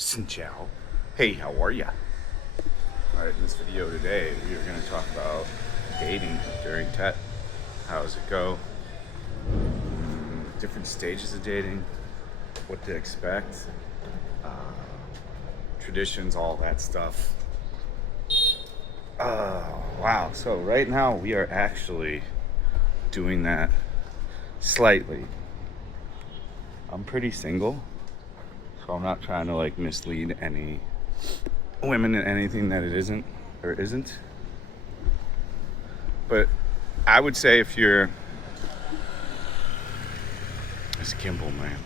Xin chào. Hey, how are ya? Alright, in this video today, we are going to talk about dating during TET. How does it go? Different stages of dating, what to expect, uh, traditions, all that stuff. Wow. So right now we are actually doing that slightly. I'm pretty single, so I'm not trying to like mislead any women in anything that it isn't or isn't. But I would say if you're this gimbal, man,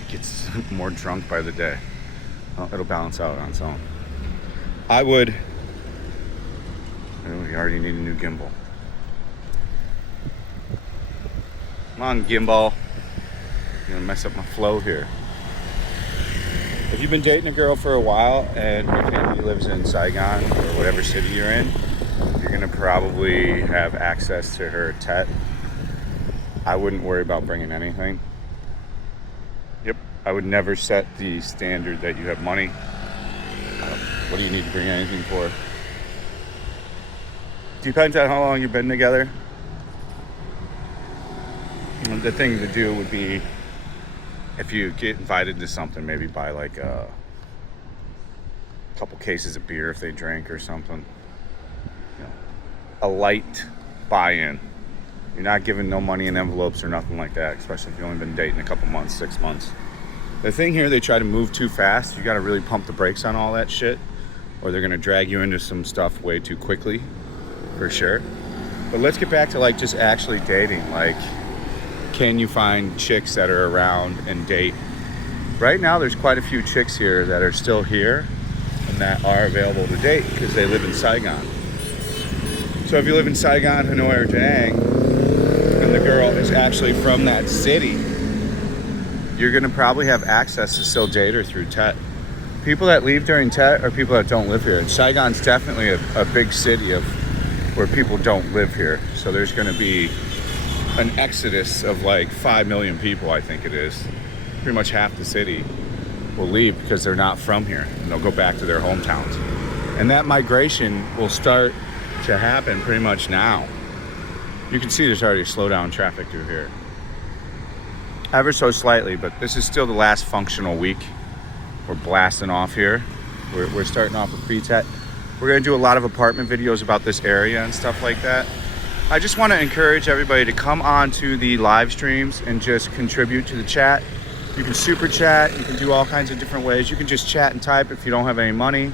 it gets more drunk by the day. Oh, it'll balance out on its own. We already need a new gimbal. Come on, gimbal. You're gonna mess up my flow here. If you've been dating a girl for a while and your family lives in Saigon or whatever city you're in, you're gonna probably have access to her TET. I wouldn't worry about bringing anything. Yep, I would never set the standard that you have money. What do you need to bring anything for? Depends on how long you've been together. The thing to do would be, if you get invited to something, maybe buy like a couple cases of beer if they drink or something. You know, a light buy-in. You're not giving no money in envelopes or nothing like that, especially if you've only been dating a couple months, 6 months. The thing here, they try to move too fast. You got to really pump the brakes on all that shit, or they're going to drag you into some stuff way too quickly, for sure. But let's get back to like just actually dating. Like, can you find chicks that are around and date? Right now, there's quite a few chicks here that are still here and that are available to date because they live in Saigon. So if you live in Saigon, Hanoi, or Da Nang, and the girl is actually from that city, you're gonna probably have access to still date her through TET. People that leave during TET are people that don't live here. Saigon's definitely a big city of where people don't live here. So there's gonna be an exodus of like 5 million people, I think it is. Pretty much half the city will leave because they're not from here and they'll go back to their hometowns. And that migration will start to happen pretty much now. You can see there's already a slowdown traffic through here. Ever so slightly, but this is still the last functional week. We're blasting off here. We're starting off with pre-TET. We're gonna do a lot of apartment videos about this area and stuff like that. I just want to encourage everybody to come on to the live streams and just contribute to the chat. You can super chat, you can do all kinds of different ways. You can just chat and type if you don't have any money.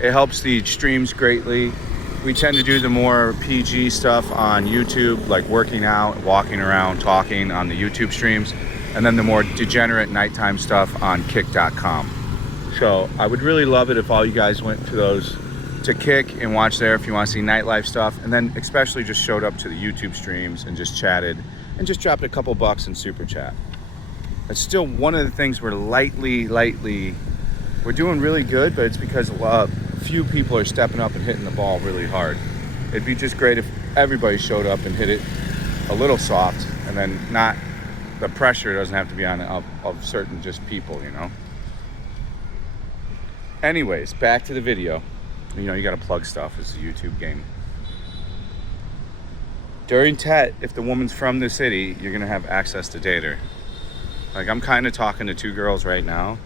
It helps the streams greatly. We tend to do the more PG stuff on YouTube, like working out, walking around, talking on the YouTube streams, and then the more degenerate nighttime stuff on kick.com. So I would really love it if all you guys went to those, to Kick and watch there if you want to see nightlife stuff, and then especially just showed up to the YouTube streams and just chatted and just dropped a couple bucks in super chat. It's still one of the things we're we're doing really good, but it's because few people are stepping up and hitting the ball really hard. It'd be just great if everybody showed up and hit it a little soft, and then not, the pressure doesn't have to be on of certain just people, you know. Anyways, back to the video. You know, you got to plug stuff. It's a YouTube game. During TET, if the woman's from the city, you're going to have access to date her. Like, I'm kind of talking to 2 girls right now,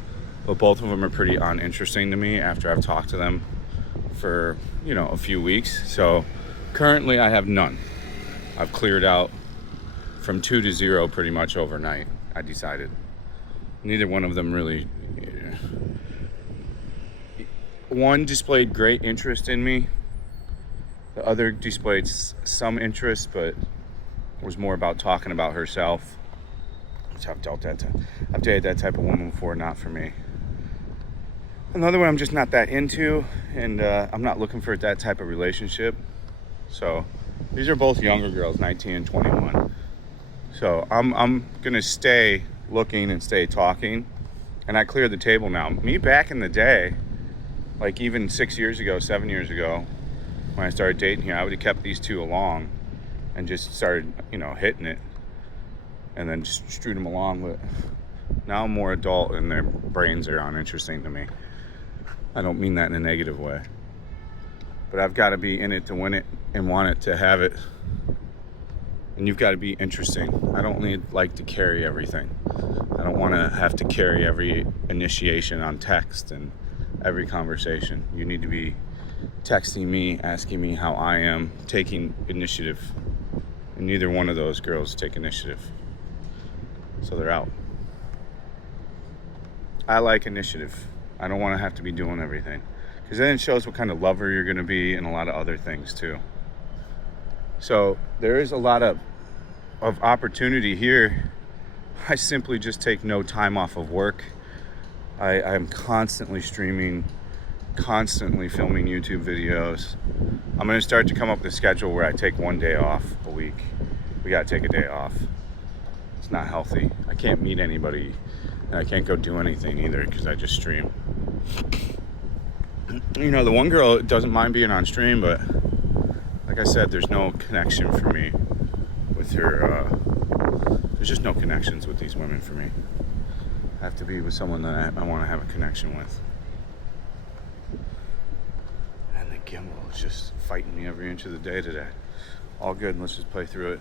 but both of them are pretty uninteresting to me after I've talked to them for, you know, a few weeks. So currently I have none. I've cleared out from 2 to 0 pretty much overnight, I decided. Neither one of them really... One displayed great interest in me. The other displayed some interest, but was more about talking about herself. Which I've dated that type of woman before, not for me. Another one I'm just not that into, and I'm not looking for that type of relationship. So these are both younger girls, 19 and 21. So I'm gonna stay looking and stay talking, and I cleared the table now. Me back in the day, like even 6 years ago, 7 years ago, when I started dating here, I would have kept these 2 along and just started, you know, hitting it, and then just strewed them along with Now I'm more adult and their brains are uninteresting to me. I don't mean that in a negative way. But I've got to be in it to win it and want it to have it. And you've got to be interesting. I don't like to carry everything. I don't want to have to carry every initiation on text and every conversation. You need to be texting me, asking me how I am, taking initiative. And neither one of those girls take initiative. So they're out. I like initiative. I don't want to have to be doing everything. Because then it shows what kind of lover you're going to be and a lot of other things too. So there is a lot of opportunity here. I simply just take no time off of work. I'm constantly streaming, constantly filming YouTube videos. I'm going to start to come up with a schedule where I take one day off a week. We got to take a day off. It's not healthy. I can't meet anybody, and I can't go do anything either because I just stream. You know, the one girl doesn't mind being on stream, but like I said, there's no connection for me with her. There's just no connections with these women for me. I have to be with someone that I want to have a connection with. And the gimbal is just fighting me every inch of the day today. All good, let's just play through it.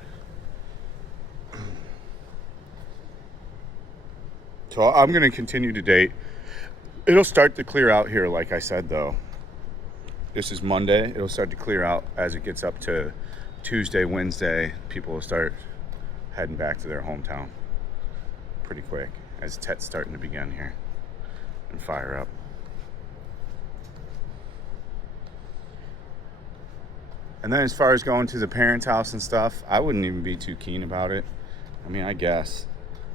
So I'm going to continue to date. It'll start to clear out here, like I said, though. This is Monday. It'll start to clear out as it gets up to Tuesday, Wednesday. People will start heading back to their hometown pretty quick as Tet's starting to begin here and fire up. And then as far as going to the parents' house and stuff, I wouldn't even be too keen about it. I mean, I guess.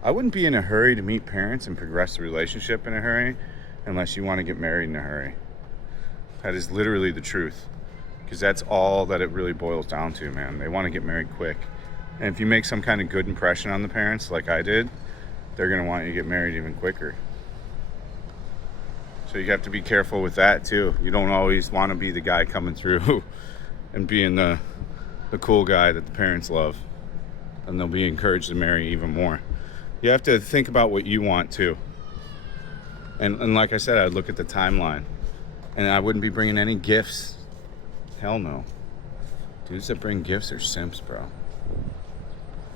I wouldn't be in a hurry to meet parents and progress the relationship in a hurry unless you want to get married in a hurry. That is literally the truth. Because that's all that it really boils down to, man. They want to get married quick. And if you make some kind of good impression on the parents, like I did, they're going to want you to get married even quicker. So you have to be careful with that, too. You don't always want to be the guy coming through and being the cool guy that the parents love. And they'll be encouraged to marry even more. You have to think about what you want, too. And like I said, I'd look at the timeline. And I wouldn't be bringing any gifts. Hell no. Dudes that bring gifts are simps, bro.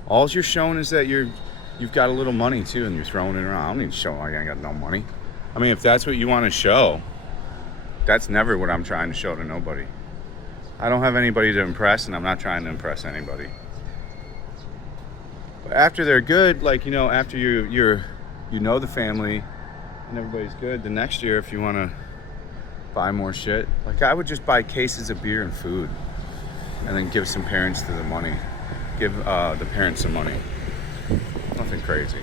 All you're showing is that you've got a little money, too, and you're throwing it around. I don't need to show like I ain't got no money. I mean, if that's what you want to show, that's never what I'm trying to show to nobody. I don't have anybody to impress, and I'm not trying to impress anybody. But after they're good, like, you know, after you know the family and everybody's good, the next year, if you want to buy more shit, like, I would just buy cases of beer and food and then give some parents to the money. Give the parents some money. Nothing crazy.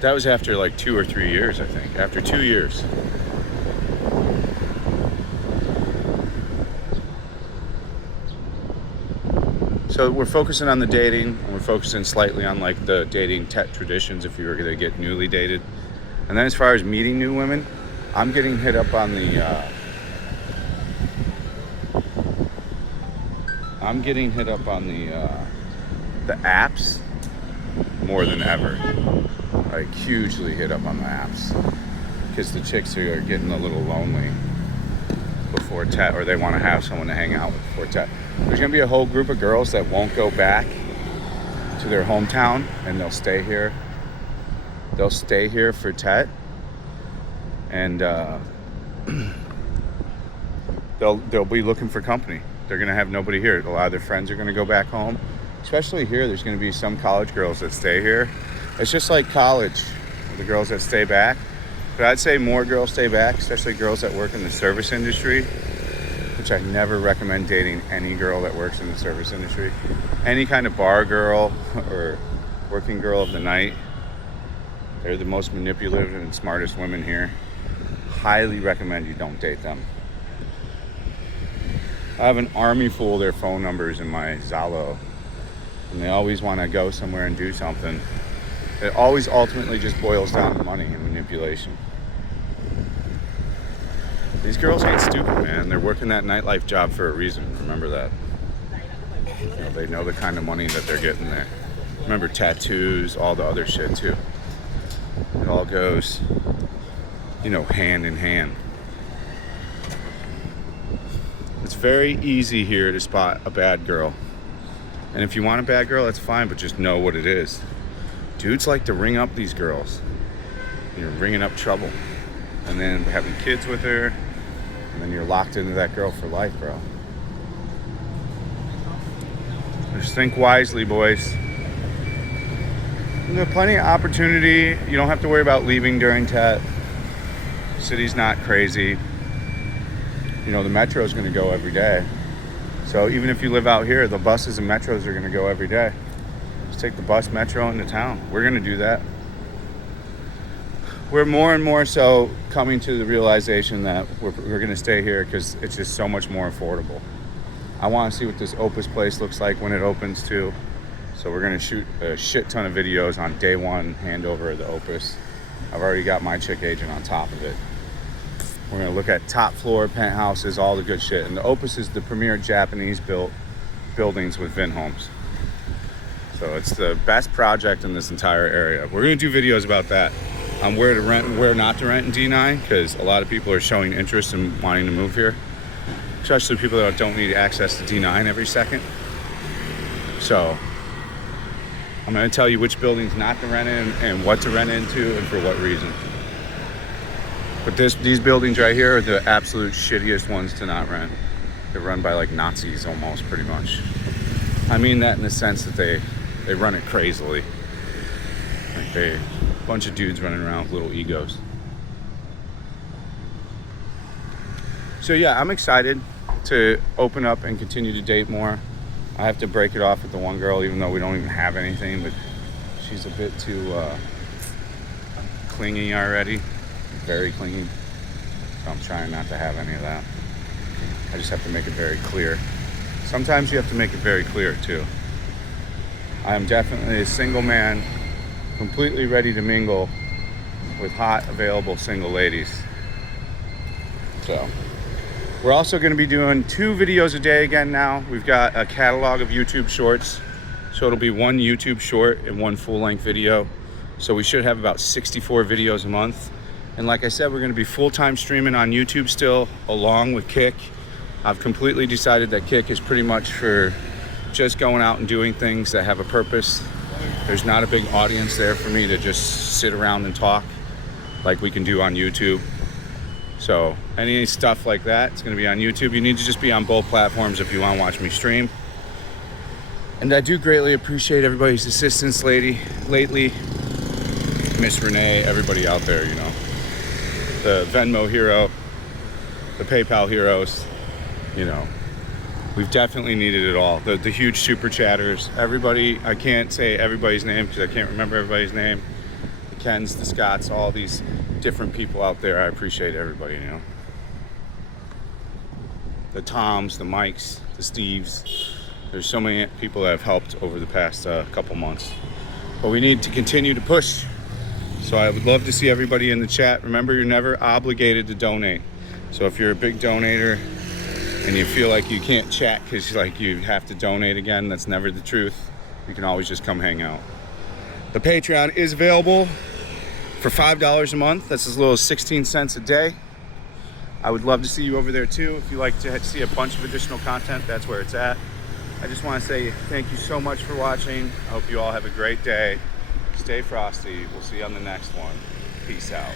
That was after like 2 or 3 years, I think. After 2 years. So we're focusing on the dating, and we're focusing slightly on like the dating traditions if you were gonna get newly dated. And then as far as meeting new women, I'm getting hit up on the the apps more than ever. Like, hugely hit up on the apps because the chicks are getting a little lonely before Tet, or they want to have someone to hang out with before Tet. There's gonna be a whole group of girls that won't go back to their hometown, and they'll stay here. They'll stay here for Tet, and they'll be looking for company. They're gonna have nobody here. A lot of their friends are gonna go back home. Especially here, there's gonna be some college girls that stay here. It's just like college, the girls that stay back. But I'd say more girls stay back, especially girls that work in the service industry, which I never recommend dating any girl that works in the service industry. Any kind of bar girl or working girl of the night, they're the most manipulative and smartest women here. Highly recommend you don't date them. I have an army full of their phone numbers in my Zalo, and they always want to go somewhere and do something. It always ultimately just boils down to money and manipulation. These girls ain't stupid, man. They're working that nightlife job for a reason. Remember that. You know, they know the kind of money that they're getting there. Remember tattoos, all the other shit too. It all goes, you know, hand in hand. It's very easy here to spot a bad girl. And if you want a bad girl, that's fine, but just know what it is. Dudes like to ring up these girls. You're ringing up trouble. And then having kids with her, and then you're locked into that girl for life, bro. Just think wisely, boys. There's plenty of opportunity. You don't have to worry about leaving during TET. City's not crazy. You know, the metro is going to go every day. So even if you live out here, the buses and metros are going to go every day. Just take the bus, metro into town. We're going to do that. We're more and more so coming to the realization that we're going to stay here because it's just so much more affordable. I want to see what this Opus place looks like when it opens too. So we're going to shoot a shit ton of videos on day one, handover of the Opus. I've already got my chick agent on top of it. We're going to look at top floor, penthouses, all the good shit. And the Opus is the premier Japanese built buildings with Vin homes. So it's the best project in this entire area. We're going to do videos about that, on where to rent and where not to rent in D9, because a lot of people are showing interest in wanting to move here, especially people that don't need access to D9 every second. So I'm going to tell you which buildings not to rent in and what to rent into and for what reason. But these buildings right here are the absolute shittiest ones to not rent. They're run by like Nazis almost, pretty much. I mean that in the sense that they run it crazily. Like a bunch of dudes running around with little egos. So yeah, I'm excited to open up and continue to date more. I have to break it off with the one girl, even though we don't even have anything, but she's a bit too clingy already. Very clingy. So I'm trying not to have any of that. I just have to make it very clear. Sometimes you have to make it very clear too. I am definitely a single man, completely ready to mingle with hot, available single ladies. So we're also going to be doing 2 videos a day again now. We've got a catalog of YouTube shorts. So it'll be 1 YouTube short and 1 full-length video. So we should have about 64 videos a month. And like I said, we're going to be full-time streaming on YouTube still, along with Kick. I've completely decided that Kick is pretty much for just going out and doing things that have a purpose. There's not a big audience there for me to just sit around and talk like we can do on YouTube. So any stuff like that, it's going to be on YouTube. You need to just be on both platforms if you want to watch me stream. And I do greatly appreciate everybody's assistance lately. Miss Renee, everybody out there, you know. The Venmo hero, the PayPal heroes, you know. We've definitely needed it all. The huge super chatters, everybody. I can't say everybody's name because I can't remember everybody's name. The Kens, the Scotts, all these different people out there. I appreciate everybody, you know. The Toms, the Mikes, the Steves. There's so many people that have helped over the past couple months. But we need to continue to push. So I would love to see everybody in the chat. Remember, you're never obligated to donate. So if you're a big donator and you feel like you can't chat because like you have to donate again, that's never the truth. You can always just come hang out. The Patreon is available for $5 a month. That's as little as 16 cents a day. I would love to see you over there too. If you like to see a bunch of additional content, that's where it's at. I just want to say thank you so much for watching. I hope you all have a great day. Stay frosty. We'll see you on the next one. Peace out.